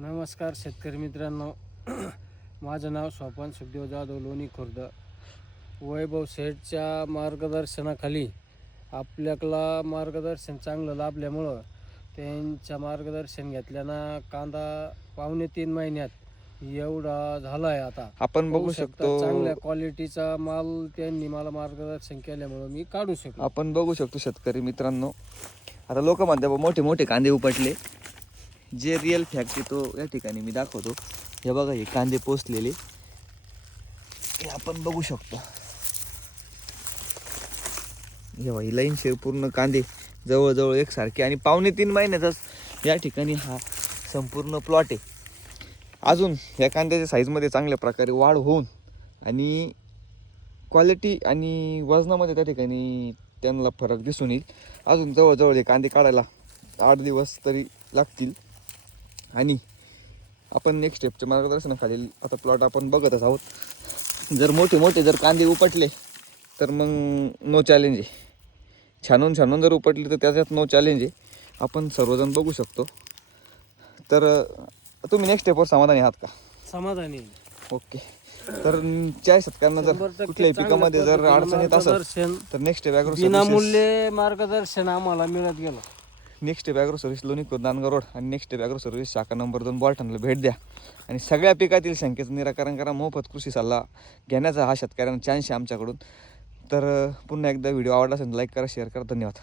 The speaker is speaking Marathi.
नमस्कार शेतकरी मित्रांनो. माझं नाव स्वपन सुखदेव जाधव, लोणी खुर्द. वैभव शेठच्या मार्गदर्शनाखाली आपल्याला मार्गदर्शन चांगलं लाभल्यामुळं त्यांच्या मार्गदर्शन घेतल्यानं कांदा 2.5 महिन्यात एवढा झाला आहे. आता आपण बघू शकतो चांगल्या क्वालिटीचा माल त्यांनी मला मार्गदर्शन केल्यामुळं मी काढू शकतो. आपण बघू शकतो शेतकरी मित्रांनो. आता लोक म्हणतात मोठे मोठे कांदे उपटले. जे रिअल फॅक्ट आहे तो या ठिकाणी मी दाखवतो. हे बघा, हे कांदे पोचलेले हे आपण बघू शकतो. हे बघा, ही लाईन शेर पूर्ण कांदे जवळजवळ एकसारखे आणि 2.5 महिन्याचाच या ठिकाणी हा संपूर्ण प्लॉट आहे. अजून ह्या कांद्याच्या साईजमध्ये चांगल्या प्रकारे वाढ होऊन आणि क्वालिटी आणि वजनामध्ये त्या ठिकाणी त्यांना फरक दिसून येईल. अजून जवळजवळ हे कांदे काढायला 8 दिवस तरी लागतील. आणि आपण नेक्स्ट स्टेपच्या मार्गदर्शनाखाली आता प्लॉट आपण बघतच आहोत. जर मोठे जर कांदे उपटले तर मग नो चॅलेंज आहे. छानून जर उपटले तर त्याच्यात नो चॅलेंज आहे. आपण सर्वजण बघू शकतो. तर तुम्ही नेक्स्ट स्टेपवर समाधानी आहात का? समाधानी. ओके. तर 40 शेतकऱ्यांना जर कुठल्याही पिकामध्ये जर अडचण येत असेल तर नेक्स्ट स्टेप ॲग्रो विनामूल्य मार्गदर्शन आम्हाला मिळत गेलं. नेक्स्ट स्टेप ॲग्रो सर्व्हिस लोणी खुर्द नांदगाव रोड आणि नेक्स्ट स्टेप ॲग्रो सर्व्हिस शाखा नंबर 2 बॉल्टनला भेट द्या आणि सगळ्या पिकातील शंकेचं निराकरण करा. मोफत कृषी सल्ला घेण्याचा हा शेतकऱ्यांना चान्स आहे आमच्याकडून. तर पुन्हा एकदा व्हिडिओ आवडला असेल लाईक करा, शेअर करा. धन्यवाद.